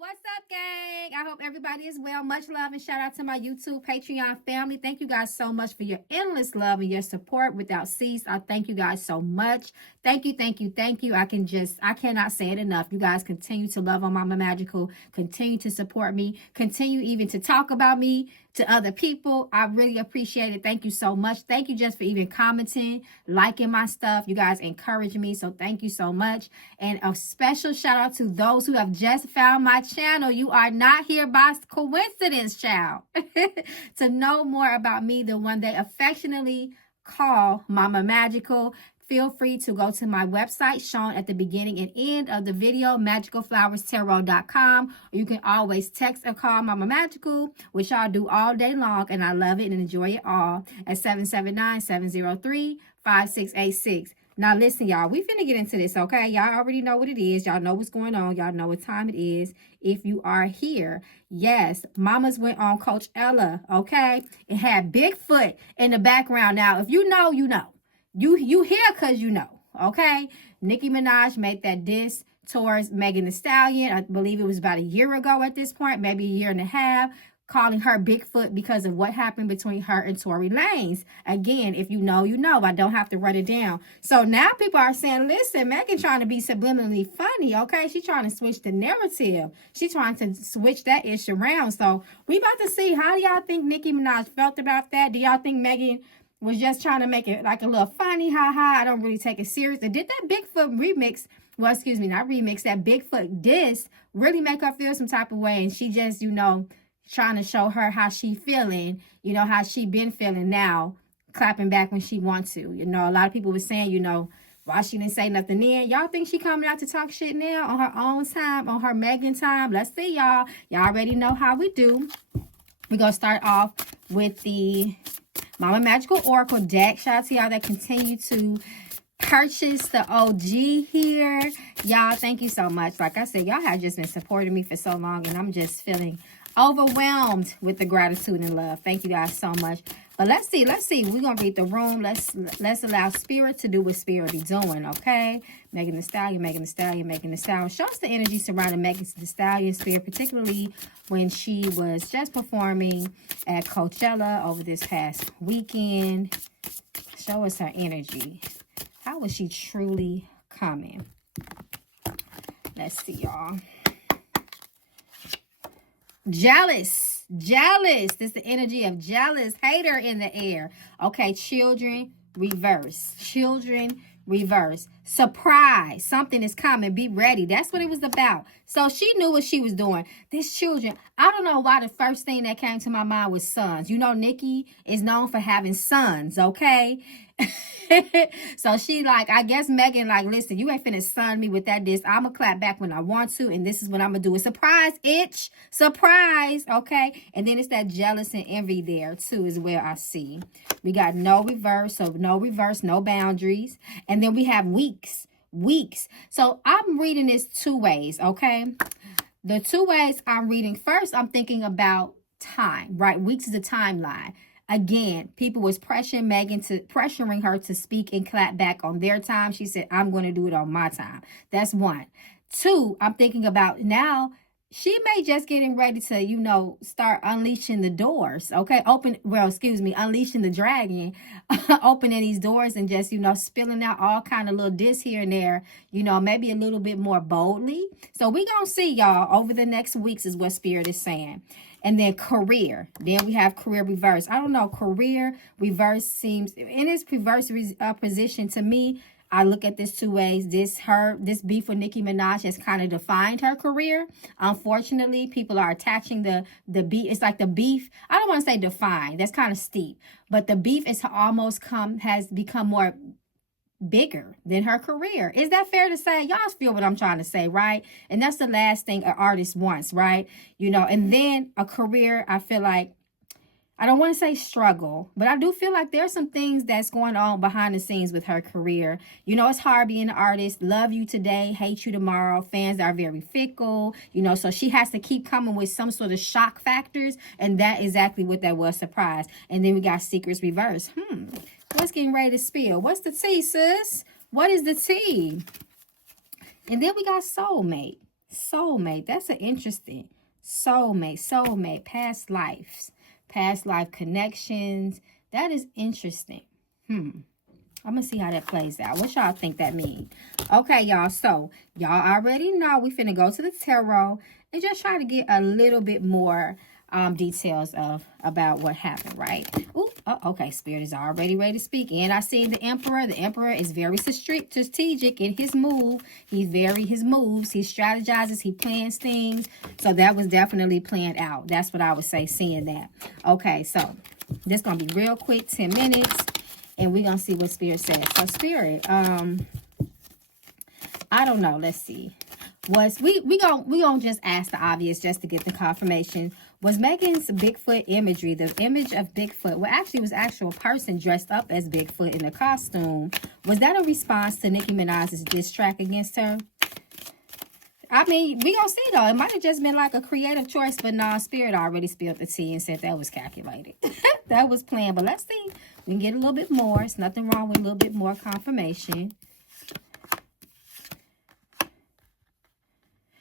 What's up, gang? I hope everybody is well. Much love and shout out to my YouTube Patreon family. Thank you guys so much for your endless love and your support without cease. I thank you guys so much. Thank you, thank you, thank you. I cannot say it enough. You guys continue to love on Mama Magical, continue to support me, continue even to talk about me to other people. I really appreciate it. Thank you so much. Thank you just for even commenting, liking my stuff. You guys encourage me, so thank you so much. And a special shout out to those who have just found my channel. You are not here by coincidence, child. To know more about me, the one they affectionately call Mama Magical, feel free to go to my website shown at the beginning and end of the video, magicalflowerstarot.com. Or you can always text or call Mama Magical, which I'll do all day long, and I love it and enjoy it all, at 779-703-5686. Now, listen, y'all, we finna get into this, okay? Y'all already know what it is. Y'all know what's going on. Y'all know what time it is. If you are here, yes, Mamas went on Coachella, okay? It had Bigfoot in the background. Now, if you know, you know. You hear because you know, okay? Nicki Minaj made that diss towards Megan Thee Stallion. I believe it was about a year ago at this point, maybe a year and a half, calling her Bigfoot because of what happened between her and Tory Lanez. Again, if you know, you know. I don't have to run it down. So now people are saying, listen, Megan trying to be subliminally funny, okay? She's trying to switch the narrative. She's trying to switch that issue around. So we about to see, how do y'all think Nicki Minaj felt about that? Do y'all think Megan was just trying to make it like a little funny, ha-ha, I don't really take it serious? And did that Bigfoot remix, well, excuse me, not remix, that Bigfoot diss really make her feel some type of way? And she just, you know, trying to show her how she feeling, you know, how she been feeling now, clapping back when she wants to. You know, a lot of people were saying, you know, why she didn't say nothing then. Y'all think she coming out to talk shit now on her own time, on her Megan time? Let's see, y'all. Y'all already know how we do. We're going to start off with the Mama Magical Oracle deck. Shout out to y'all that continue to purchase the OG here. Y'all, thank you so much. Like I said, y'all have just been supporting me for so long, and I'm just feeling overwhelmed with the gratitude and love. Thank you guys so much. But let's see. We're going to read the room. Let's allow Spirit to do what Spirit be doing, okay? Megan Thee Stallion, Megan Thee Stallion, Megan Thee Stallion. Show us the energy surrounding Megan Thee Stallion, Spirit, particularly when she was just performing at Coachella over this past weekend. Show us her energy. How was she truly coming? Let's see, y'all. Jealous. This is the energy of jealous, hater in the air. Okay, children, reverse. Children, reverse. Surprise. Something is coming. Be ready. That's what it was about. So she knew what she was doing. These children, I don't know why the first thing that came to my mind was sons. You know, Nicki is known for having sons, okay? So she like, I guess Megan like, listen, you ain't finna son me with that diss. I'ma clap back when I want to, and this is what I'm gonna do. A surprise, itch. Surprise, okay? And then it's that jealous and envy there too as well, I see. We got no reverse, so no reverse, no boundaries. And then we have weeks. So I'm reading this two ways, okay? The two ways I'm reading, first, I'm thinking about time, right? Weeks is a timeline. Again, people was pressuring her to speak and clap back on their time. She said, I'm going to do it on my time. That's one. Two, I'm thinking about now, she may just getting ready to, you know, start unleashing the doors, okay? Unleashing the dragon, opening these doors and just, you know, spilling out all kind of little diss here and there, you know, maybe a little bit more boldly. So we gonna see, y'all, over the next weeks is what Spirit is saying. And then career. Then we have career reverse. I don't know, career reverse seems, in its reverse position to me, I look at this two ways. This beef with Nicki Minaj has kind of defined her career. Unfortunately, people are attaching the beef. It's like the beef. I don't want to say defined. That's kind of steep. But the beef has become more bigger than her career. Is that fair to say? Y'all feel what I'm trying to say, right? And that's the last thing an artist wants, right? You know, and then a career, I feel like, I don't want to say struggle, but I do feel like there's some things that's going on behind the scenes with her career. You know, it's hard being an artist. Love you today, hate you tomorrow. Fans are very fickle, you know, so she has to keep coming with some sort of shock factors. And that exactly what that was, surprise. And then we got secrets reverse. What's getting ready to spill? What's the tea, sis? What is the tea? And then we got soulmate. Soulmate. That's an interesting. Soulmate. Past lives. Past life connections. That is interesting. I'm going to see how that plays out. What y'all think that means? Okay, y'all. So, y'all already know we finna go to the tarot and just try to get a little bit more details about what happened, right? Ooh, okay, Spirit is already ready to speak. And I see the Emperor. The Emperor is very strategic in his move. His moves. He strategizes. He plans things. So that was definitely planned out. That's what I would say, seeing that. Okay, so this going to be real quick, 10 minutes. And we're going to see what Spirit says. So, Spirit, I don't know. Let's see. We gonna just ask the obvious just to get the confirmation. Was Megan's Bigfoot imagery, the image of Bigfoot, well, actually was actual person dressed up as Bigfoot in a costume, was that a response to Nicki Minaj's diss track against her? I mean, we gonna see though. It might have just been like a creative choice, but nah, Spirit already spilled the tea and said that was calculated. That was planned. But let's see. We can get a little bit more. It's nothing wrong with a little bit more confirmation.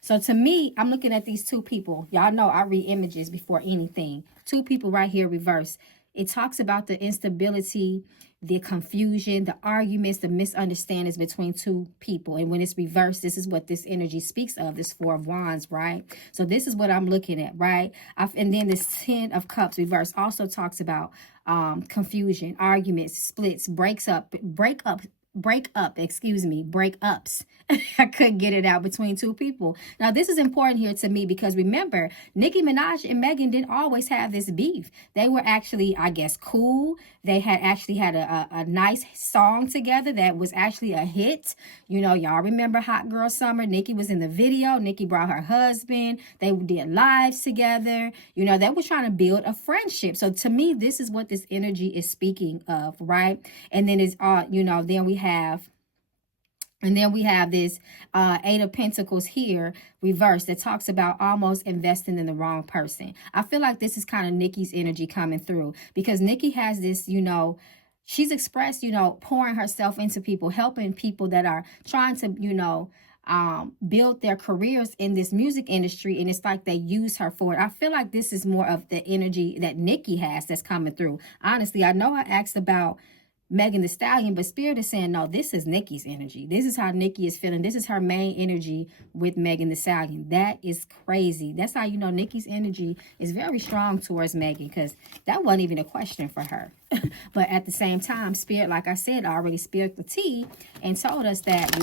So to me, I'm looking at these two people. Y'all know I read images before anything. Two people right here reversed. It talks about the instability, the confusion, the arguments, the misunderstandings between two people. And when it's reversed, this is what this energy speaks of, this Four of Wands, right? So this is what I'm looking at, right? And then this Ten of Cups reverse also talks about confusion, arguments, splits, breakups. I couldn't get it out between two people. Now, this is important here to me because remember, Nicki Minaj and Megan didn't always have this beef. They were actually, I guess, cool. They had a nice song together that was actually a hit. You know, y'all remember Hot Girl Summer. Nicki was in the video. Nicki brought her husband. They did lives together. You know, they were trying to build a friendship. So to me, this is what this energy is speaking of, right? And then it's, then we have this Eight of Pentacles here, reversed, that talks about almost investing in the wrong person. I feel like this is kind of Nicki's energy coming through because Nicki has this, she's expressed, pouring herself into people, helping people that are trying to, build their careers in this music industry. And it's like they use her for it. I feel like this is more of the energy that Nicki has that's coming through. Honestly, I know I asked about Megan Thee Stallion, but Spirit is saying, no, this is Nicki's energy. This is how Nicki is feeling. This is her main energy with Megan Thee Stallion. That is crazy. That's how you know Nicki's energy is very strong towards Megan because that wasn't even a question for her. But at the same time, Spirit, like I said, already spilled the tea and told us that,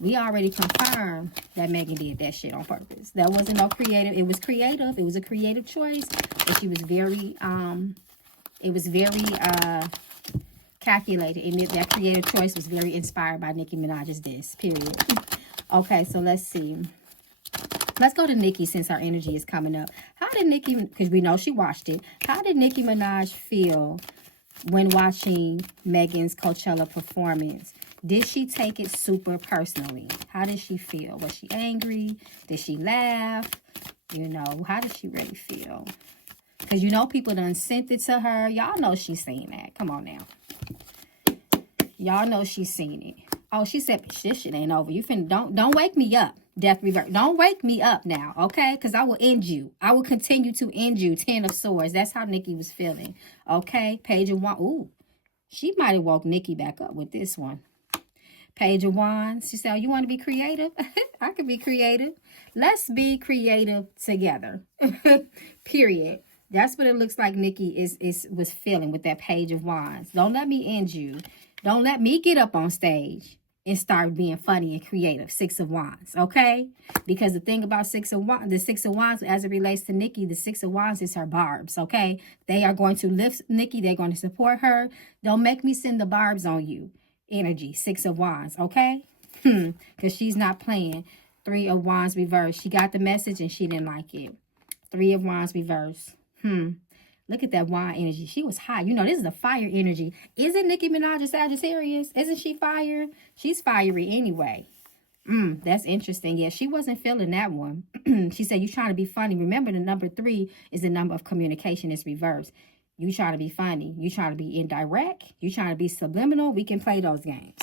we already confirmed that Megan did that shit on purpose. That wasn't no creative. It was creative. It was a creative choice, but she was very, calculated, and that creative choice was very inspired by Nicki Minaj's diss, period. Okay, so let's see. Let's go to Nicki since our energy is coming up. How did Nicki, because we know she watched it, how did Nicki Minaj feel when watching Megan's Coachella performance? Did she take it super personally? How did she feel? Was she angry? Did she laugh? How did she really feel? Because people done sent it to her. Y'all know she's seen that. Come on now. Y'all know she's seen it. Oh, she said, this shit ain't over. You don't wake me up. Death reverse. Don't wake me up now, okay? Because I will end you. I will continue to end you. 10 of Swords. That's how Nicki was feeling. Okay? Page of Wands. Ooh. She might have woke Nicki back up with this one. Page of Wands. She said, oh, you want to be creative? I could be creative. Let's be creative together. Period. That's what it looks like Nicki was feeling with that Page of Wands. Don't let me end you. Don't let me get up on stage and start being funny and creative. Six of Wands, okay? Because the thing about the Six of Wands, as it relates to Nicki, the Six of Wands is her barbs, okay? They are going to lift Nicki. They're going to support her. Don't make me send the barbs on you. Energy, Six of Wands, okay? Because she's not playing. Three of Wands reverse. She got the message and she didn't like it. Three of Wands reverse. Look at that wine energy. She was high. This is a fire energy. Isn't Nicki Minaj a Sagittarius? Isn't she fire? She's fiery anyway. That's interesting. Yeah, she wasn't feeling that one. She said, you trying to be funny. Remember, the number 3 is the number of communication. It's reversed. You trying to be funny. You trying to be indirect. You trying to be subliminal. We can play those games.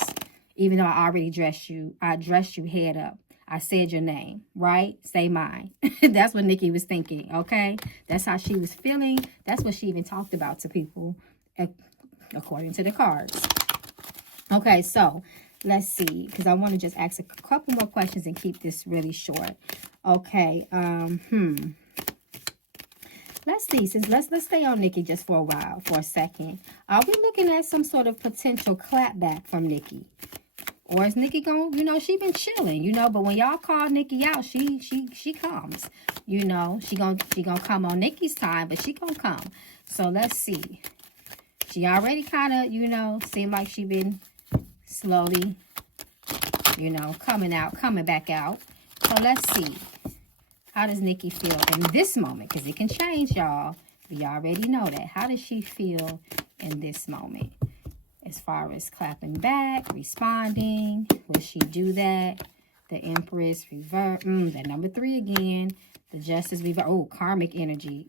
Even though I already dressed you. I dressed you head up. I said your name, right? Say mine. That's what Nicki was thinking, okay? That's how she was feeling. That's what she even talked about to people, according to the cards. Okay, so let's see, because I want to just ask a couple more questions and keep this really short. Okay, let's see, let's stay on Nicki just for a while, for a second. Are we looking at some sort of potential clapback from Nicki? Or is Nicki gonna, you know, she been chilling, you know, but when y'all call Nicki out, she comes. You know, she gonna come on Nicki's time, but she gonna come. So let's see. She already kind of, you know, seemed like she been slowly, you know, coming back out. So let's see. How does Nicki feel in this moment? Because it can change, y'all. We already know that. How does she feel in this moment? As far as clapping back, responding. Will she do that? The Empress, revert. That number 3 again. The Justice, revert. Oh, karmic energy.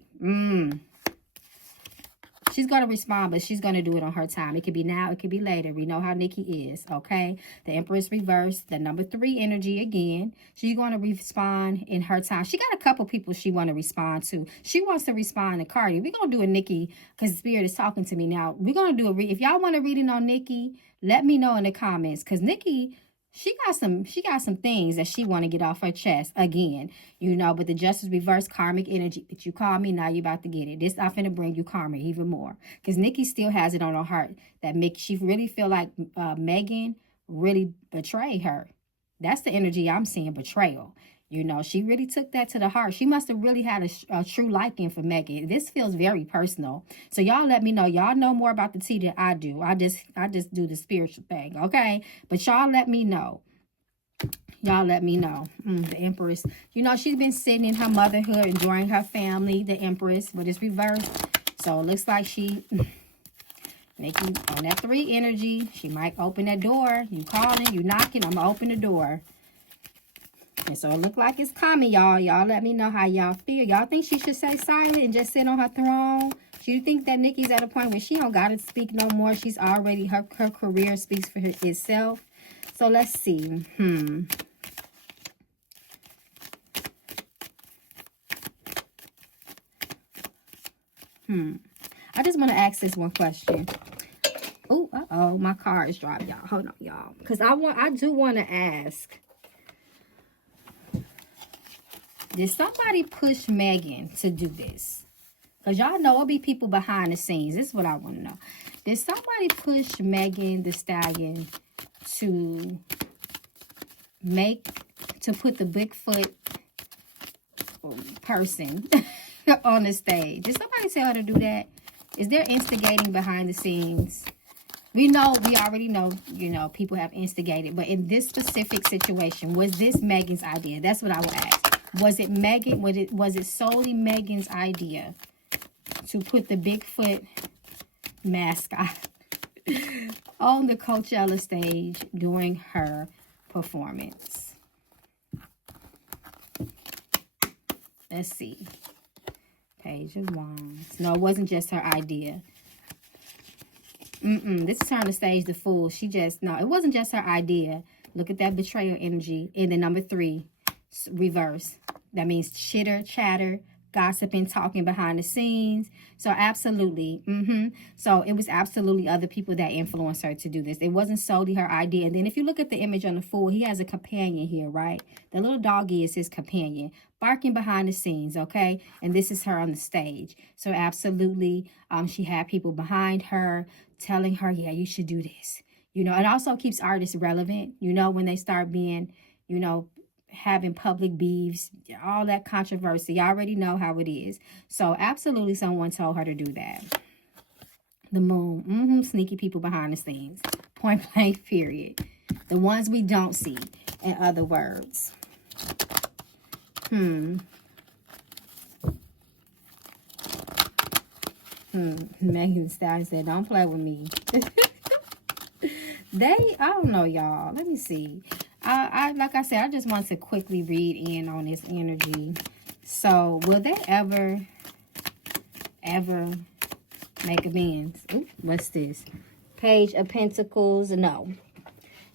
She's going to respond, but she's going to do it on her time. It could be now, it could be later. We know how Nicki is, okay? The Empress reverse, the number 3 energy again. She's going to respond in her time. She got a couple people she want to respond to. She wants to respond to Cardi. We're going to do a Nicki, because Spirit is talking to me now. We're going to do a read. If y'all want a reading on Nicki, let me know in the comments, because Nicki, she got some things that she want to get off her chest again, you know. But the Justice reverse, karmic energy. But you call me, now you about to get it. This I'm finna bring you karma even more, because Nicki still has it on her heart that she really feel like Megan really betrayed her. That's the energy I'm seeing, betrayal. You know, she really took that to the heart. She must have really had a true liking for Megan. This feels very personal. So y'all let me know. Y'all know more about the tea than I do. I just do the spiritual thing, okay? But y'all let me know. Y'all let me know. The Empress. You know, she's been sitting in her motherhood, enjoying her family, the Empress, but it's reversed. So it looks like she... Nicki, on that 3 energy, she might open that door. You calling, you knocking, I'm going to open the door. And so it look like it's coming, y'all. Y'all let me know how y'all feel. Y'all think she should stay silent and just sit on her throne? Do you think that Nicki's at a point where she don't got to speak no more? She's already, her career speaks for itself. So let's see. I just want to ask this one question. Oh, uh-oh, my cards dropped, y'all. Hold on, y'all. Because I do want to ask. Did somebody push Megan to do this? Because y'all know it'll be people behind the scenes. This is what I want to know. Did somebody push Megan Thee Stallion to put the Bigfoot person on the stage? Did somebody tell her to do that? Is there instigating behind the scenes? We already know, you know, people have instigated. But in this specific situation, was this Megan's idea? That's what I would ask. Was it Megan? Was it solely Megan's idea to put the Bigfoot mascot on the Coachella stage during her performance? Let's see. Page of Wands. No, it wasn't just her idea. This is her on the stage, the fool. No, it wasn't just her idea. Look at that betrayal energy in the number 3 reverse. That means chitter, chatter, gossiping, talking behind the scenes. So absolutely. So it was absolutely other people that influenced her to do this. It wasn't solely her idea. And then if you look at the image on the fool, he has a companion here, right? The little doggy is his companion, barking behind the scenes, okay? And this is her on the stage. So absolutely, she had people behind her telling her, yeah, you should do this. You know, it also keeps artists relevant, you know, when they start being, you know, having public beefs, all that controversy. You already know how it is. So absolutely someone told her to do that. The moon. Sneaky people behind the scenes. Point blank, period. The ones we don't see, in other words. Megan Thee Stallion said, don't play with me. I don't know, y'all. Let me see. Like I said, I just want to quickly read in on this energy. So, will they ever make amends? Ooh, what's this? Page of Pentacles, no.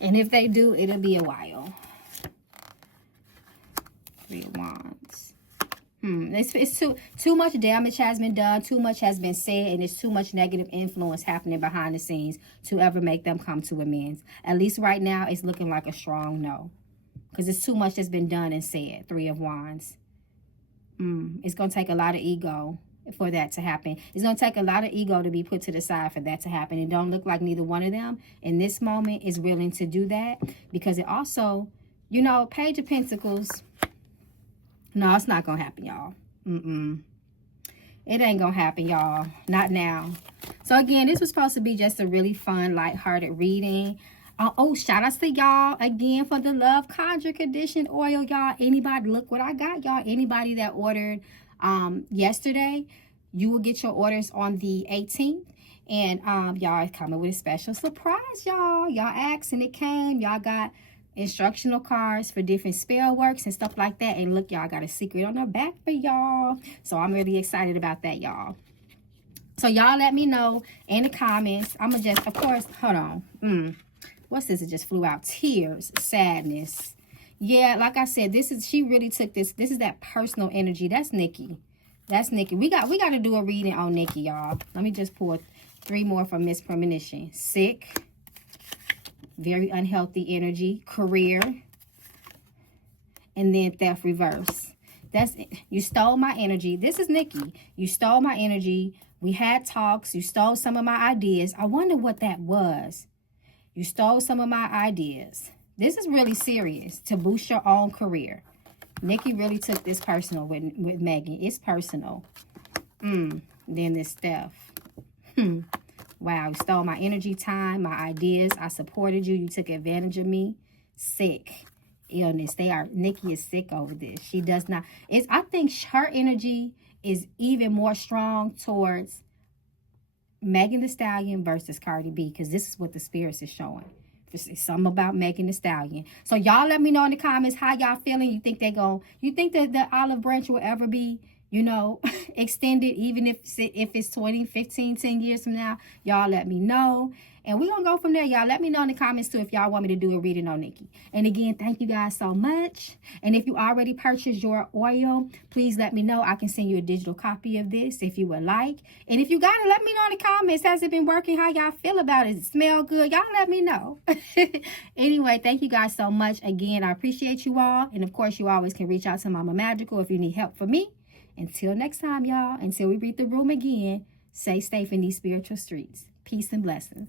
And if they do, it'll be a while. Three of Wands. It's too much damage has been done. Too much has been said. And there's too much negative influence happening behind the scenes to ever make them come to amends. At least right now, it's looking like a strong no. Because it's too much that's been done and said. Three of Wands. It's going to take a lot of ego for that to happen. It's going to take a lot of ego to be put to the side for that to happen. It don't look like neither one of them in this moment is willing to do that. Because it also, you know, Page of Pentacles... No, it's not going to happen, y'all. It ain't going to happen, y'all. Not now. So, again, this was supposed to be just a really fun, lighthearted reading. Oh, shout out to y'all again for the Love Conjure Condition oil, y'all. Anybody, look what I got, y'all. Anybody that ordered yesterday, you will get your orders on the 18th. And y'all coming with a special surprise, y'all. Y'all asked and it came. Y'all got instructional cards for different spell works and stuff like that. And look, y'all got a secret on the back for y'all. So I'm really excited about that, y'all. So y'all let me know in the comments. I'm gonna just, of course, hold on. What's this? It just flew out. Tears, sadness. Yeah, like I said, she really took this. This is that personal energy. That's Nicki. That's Nicki. We got to do a reading on Nicki, y'all. Let me just pull 3 more from Miss Premonition. Sick. Very unhealthy energy, career, and then theft reverse. That's it. You stole my energy. This is Nicki. You stole my energy. We had talks. You stole some of my ideas. I wonder what that was. You stole some of my ideas. This is really serious to boost your own career. Nicki really took this personal with Megan. It's personal. Then this theft. Wow, you stole my energy, time, my ideas. I supported you. You took advantage of me. Sick. Illness. Nicki is sick over this. She does not. I think her energy is even more strong towards Megan Thee Stallion versus Cardi B. Because this is what the spirits is showing. It's something about Megan Thee Stallion. So y'all let me know in the comments how y'all feeling. You think you think that the olive branch will ever be, you know, extended, even if it's 20, 15, 10 years from now? Y'all let me know. And we're going to go from there. Y'all let me know in the comments, too, if y'all want me to do a reading on Nicki. And again, thank you guys so much. And if you already purchased your oil, please let me know. I can send you a digital copy of this if you would like. And if you got it, let me know in the comments. Has it been working? How y'all feel about it? Does it smell good? Y'all let me know. Anyway, thank you guys so much. Again, I appreciate you all. And, of course, you always can reach out to Mama Magical if you need help from me. Until next time, y'all, until we read the room again, stay safe in these spiritual streets. Peace and blessings.